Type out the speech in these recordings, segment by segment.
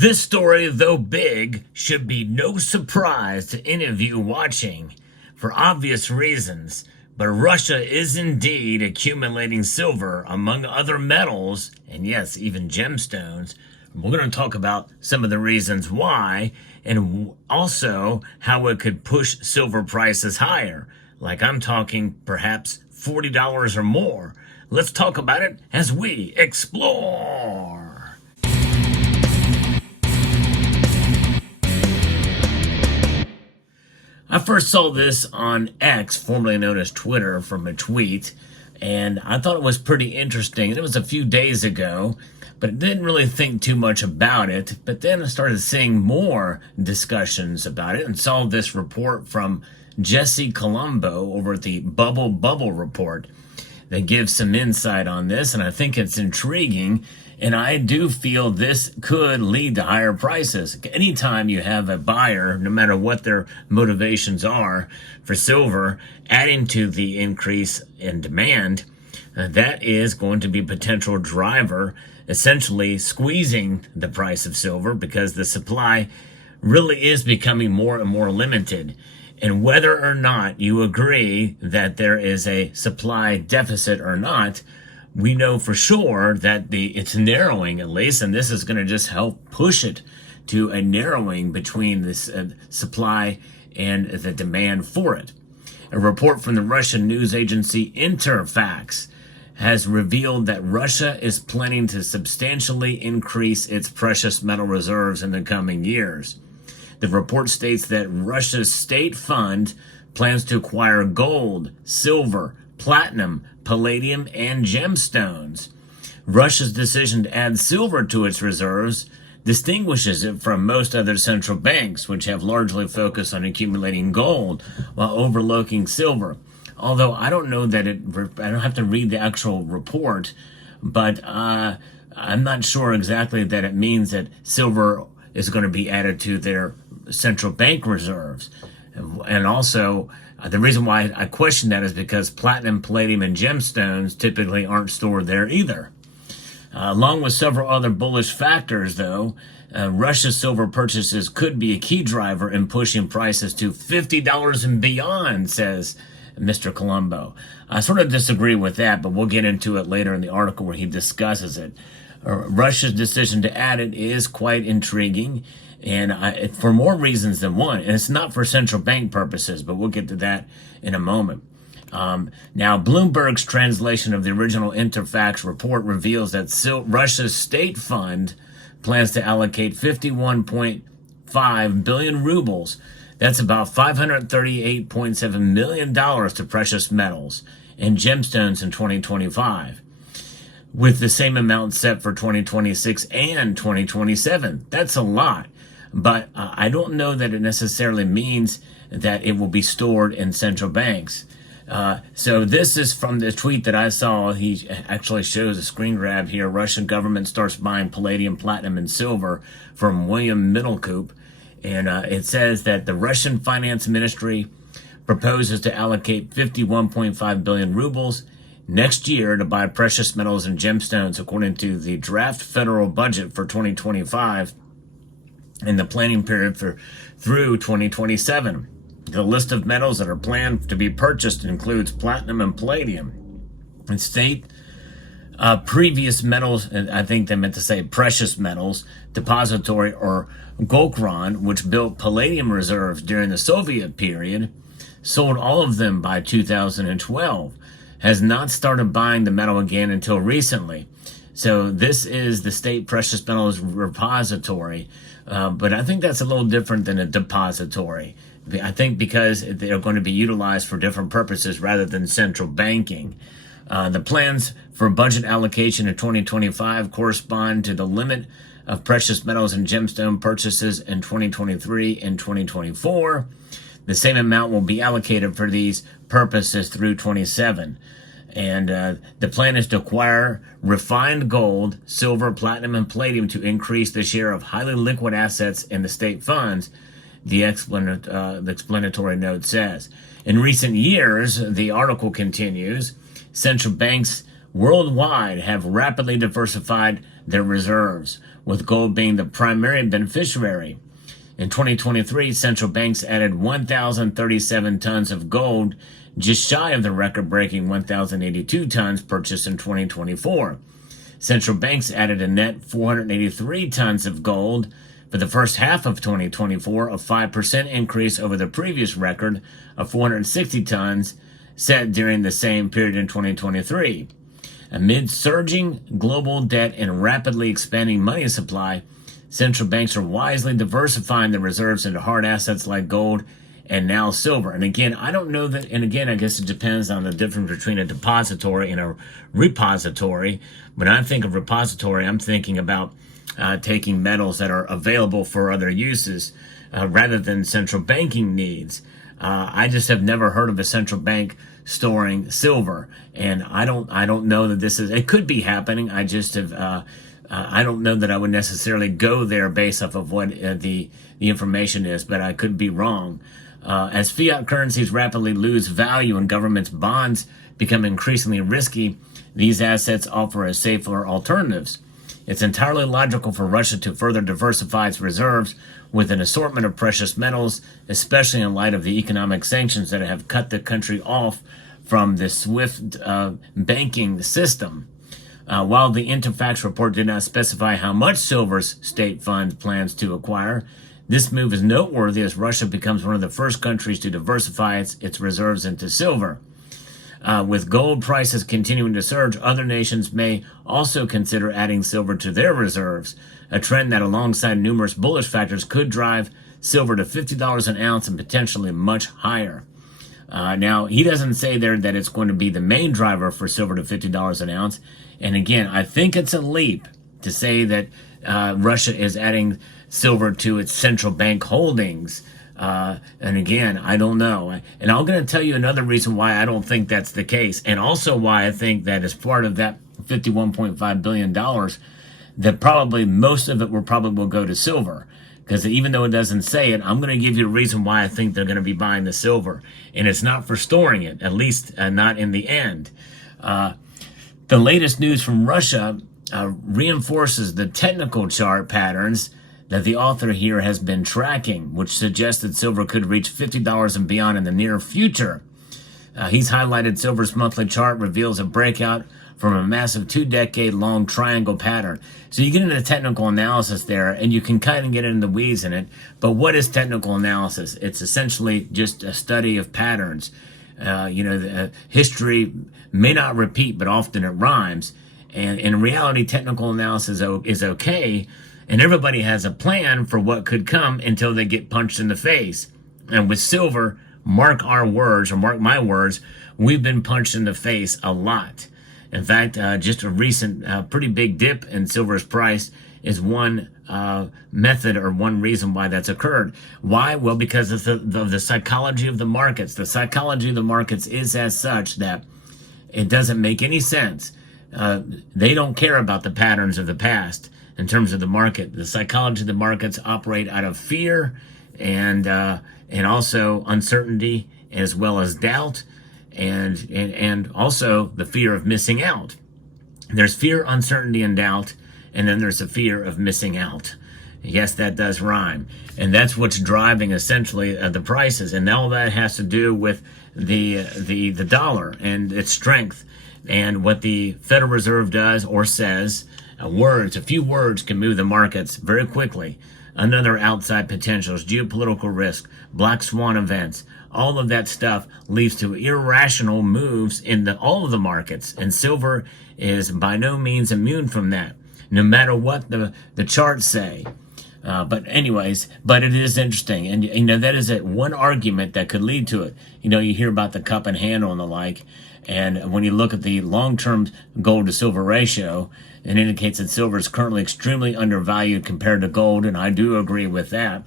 This story, though big, should be no surprise to any of you watching for obvious reasons, but Russia is indeed accumulating silver among other metals, and yes, even gemstones. We're going to talk about some of the reasons why, and also how it could push silver prices higher. Like I'm talking perhaps $40 or more. Let's talk about it as we explore. I first saw this on X, formerly known as Twitter, from a tweet, and I thought it was pretty interesting. It was a few days ago, but I didn't really think too much about it. But then I started seeing more discussions about it and saw this report from Jesse Colombo over at the Bubble Report that gives some insight on this, and I think it's intriguing. And I do feel this could lead to higher prices. Anytime you have a buyer, no matter what their motivations are for silver, adding to the increase in demand, that is going to be a potential driver, essentially squeezing the price of silver because the supply really is becoming more and more limited. And whether or not you agree that there is a supply deficit or not, we know for sure that it's narrowing at least, and this is going to just help push it to a narrowing between this supply and the demand for it. A report from the Russian news agency Interfax has revealed that Russia is planning to substantially increase its precious metal reserves in the coming years. The report states that Russia's state fund plans to acquire gold, silver, platinum, palladium, and gemstones. Russia's decision to add silver to its reserves distinguishes it from most other central banks, which have largely focused on accumulating gold while overlooking silver. Although I don't know that I don't have to read the actual report, but I'm not sure exactly that it means that silver is going to be added to their central bank reserves. And also, the reason why I question that is because platinum, palladium, and gemstones typically aren't stored there either. Along with several other bullish factors, though, Russia's silver purchases could be a key driver in pushing prices to $50 and beyond, says Mr. Colombo. I sort of disagree with that, but we'll get into it later in the article where he discusses it. Russia's decision to add it is quite intriguing, and for more reasons than one. And it's not for central bank purposes, but we'll get to that in a moment. Now, Bloomberg's translation of the original Interfax report reveals that Russia's state fund plans to allocate 51.5 billion rubles. That's about $538.7 million to precious metals and gemstones in 2025. With the same amount set for 2026 and 2027. That's a lot, but I don't know that it necessarily means that it will be stored in central banks. So this is from the tweet that I saw. He actually shows a screen grab here. Russian government starts buying palladium, platinum, and silver from William Middlecoop. And it says that the Russian Finance Ministry proposes to allocate 51.5 billion rubles next year to buy precious metals and gemstones, according to the draft federal budget for 2025 and the planning period through 2027. The list of metals that are planned to be purchased includes platinum and palladium. And state previous metals, and I think they meant to say precious metals, depository or Gokran, which built palladium reserves during the Soviet period, sold all of them by 2012. Has not started buying the metal again until recently. So this is the state precious metals repository, but I think that's a little different than a depository. I think because they're going to be utilized for different purposes rather than central banking. The plans for budget allocation in 2025 correspond to the limit of precious metals and gemstone purchases in 2023 and 2024. The same amount will be allocated for these purposes through 27. And the plan is to acquire refined gold, silver, platinum, and palladium to increase the share of highly liquid assets in the state funds, the explanatory note says. In recent years, the article continues, central banks worldwide have rapidly diversified their reserves, with gold being the primary beneficiary. In 2023, central banks added 1,037 tons of gold, just shy of the record-breaking 1,082 tons purchased in 2024. Central banks added a net 483 tons of gold for the first half of 2024, a 5% increase over the previous record of 460 tons set during the same period in 2023. Amid surging global debt and rapidly expanding money supply, central banks are wisely diversifying their reserves into hard assets like gold and now silver. And again, I don't know that, and again, I guess it depends on the difference between a depository and a repository. When I think of repository, I'm thinking about taking metals that are available for other uses rather than central banking needs. I just have never heard of a central bank storing silver, and I don't know that this is. It could be happening. I just have. I don't know that I would necessarily go there based off of what the information is, but I could be wrong. As fiat currencies rapidly lose value and governments' bonds become increasingly risky, these assets offer a safer alternatives. It's entirely logical for Russia to further diversify its reserves with an assortment of precious metals, especially in light of the economic sanctions that have cut the country off from the SWIFT banking system. While the Interfax report did not specify how much silver's state fund plans to acquire, this move is noteworthy as Russia becomes one of the first countries to diversify its reserves into silver. With gold prices continuing to surge, other nations may also consider adding silver to their reserves, a trend that alongside numerous bullish factors could drive silver to $50 an ounce and potentially much higher. Now, he doesn't say there that it's going to be the main driver for silver to $50 an ounce. And again, I think it's a leap to say that Russia is adding silver to its central bank holdings. And again, I don't know. And I'm going to tell you another reason why I don't think that's the case. And also why I think that as part of that $51.5 billion, that probably most of it will go to silver. Because even though it doesn't say it, I'm going to give you a reason why I think they're going to be buying the silver. And it's not for storing it, at least not in the end. The latest news from Russia reinforces the technical chart patterns that the author here has been tracking, which suggests that silver could reach $50 and beyond in the near future. He's highlighted silver's monthly chart reveals a breakout from a massive 2-decade-long triangle pattern. So you get into the technical analysis there, and you can kind of get into the weeds in it. But what is technical analysis? It's essentially just a study of patterns. History may not repeat, but often it rhymes. And in reality, technical analysis is okay, and everybody has a plan for what could come until they get punched in the face. And with silver, mark our words, or mark my words, we've been punched in the face a lot. In fact, just a recent pretty big dip in silver's price is one method or one reason why that's occurred. Why? Well, because of the psychology of the markets. The psychology of the markets is as such that it doesn't make any sense. They don't care about the patterns of the past in terms of the market. The psychology of the markets operate out of fear and also uncertainty as well as doubt. And also the fear of missing out. There's fear, uncertainty, and doubt, and then there's the fear of missing out. Yes, that does rhyme. And that's what's driving essentially the prices. And all that has to do with the dollar and its strength. And what the Federal Reserve does or says, a few words can move the markets very quickly. Another outside potentials, geopolitical risk, black swan events, all of that stuff leads to irrational moves in all of the markets. And silver is by no means immune from that, no matter what the charts say. But it is interesting. And, that is one argument that could lead to it. You hear about the cup and handle and the like. And when you look at the long-term gold to silver ratio, it indicates that silver is currently extremely undervalued compared to gold. And I do agree with that.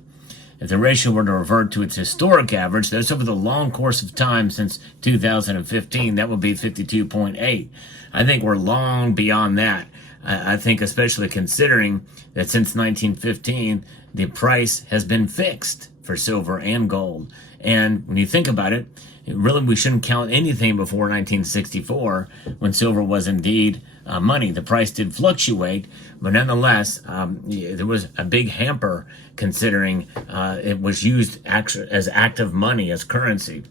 If the ratio were to revert to its historic average, that's over the long course of time since 2015, that would be 52.8. I think we're long beyond that. I think especially considering that since 1915, the price has been fixed for silver and gold. And when you think about it, really we shouldn't count anything before 1964 when silver was indeed money. The price did fluctuate, but nonetheless, there was a big hamper considering it was used as active money, as currency.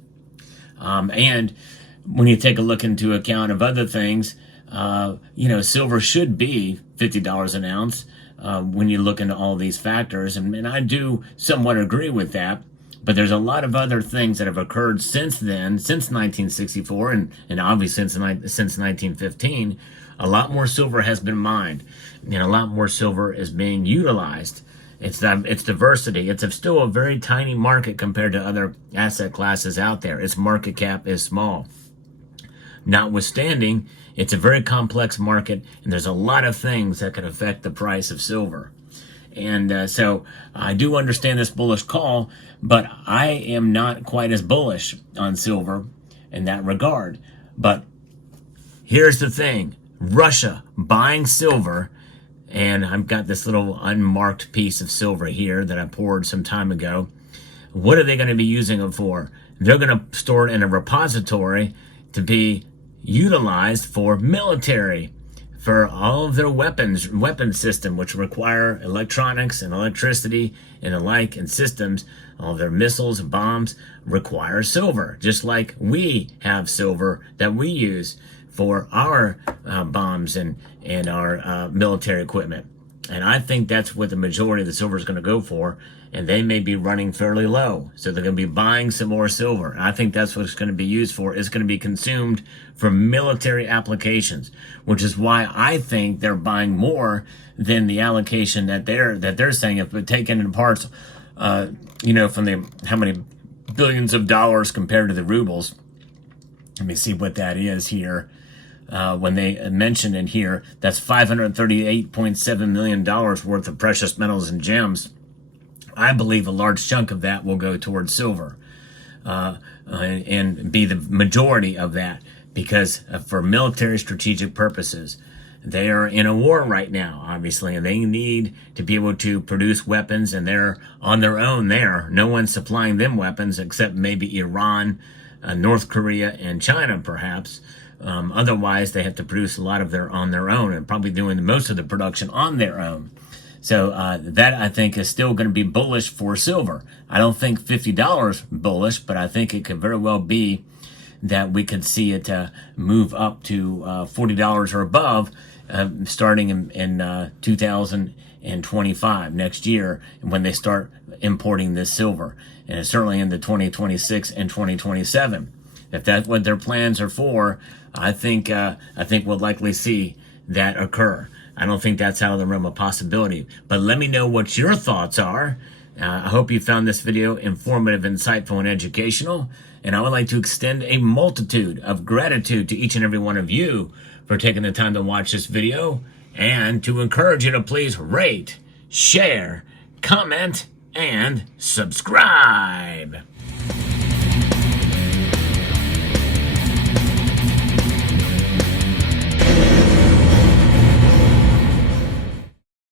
And when you take a look into account of other things, silver should be $50 an ounce when you look into all these factors. And I do somewhat agree with that. But there's a lot of other things that have occurred since then, since 1964, and obviously since 1915. A lot more silver has been mined, and a lot more silver is being utilized. It's diversity. It's still a very tiny market compared to other asset classes out there. Its market cap is small. Notwithstanding, it's a very complex market, and there's a lot of things that could affect the price of silver. And so I do understand this bullish call, but I am not quite as bullish on silver in that regard. But here's the thing. Russia buying silver, and I've got this little unmarked piece of silver here that I poured some time ago. What are they going to be using it for? They're going to store it in a repository to be utilized for military, for all of their weapon system, which require electronics and electricity and the like, and systems. All of their missiles and bombs require silver, just like we have silver that we use for our bombs and our military equipment. And I think that's what the majority of the silver is going to go for, and they may be running fairly low. So they're going to be buying some more silver. And I think that's what it's going to be used for. It's going to be consumed for military applications, which is why I think they're buying more than the allocation that they're saying. If we take it in parts, from how many billions of dollars compared to the rubles. Let me see what that is here. When they mention in here, that's $538.7 million worth of precious metals and gems. I believe a large chunk of that will go towards silver and be the majority of that, because for military strategic purposes. They are in a war right now, obviously, and they need to be able to produce weapons, and they're on their own there. No one's supplying them weapons except maybe Iran, North Korea, and China, perhaps. Otherwise, they have to produce a lot of on their own, and probably doing most of the production on their own. So that, I think, is still going to be bullish for silver. I don't think $50 bullish, but I think it could very well be that we could see it move up to $40 or above starting in 2025, next year, when they start importing this silver. And certainly in the 2026 and 2027. If that's what their plans are for, I think we'll likely see that occur. I don't think that's out of the realm of possibility. But let me know what your thoughts are. I hope you found this video informative, insightful, and educational. And I would like to extend a multitude of gratitude to each and every one of you for taking the time to watch this video, and to encourage you to please rate, share, comment, and subscribe.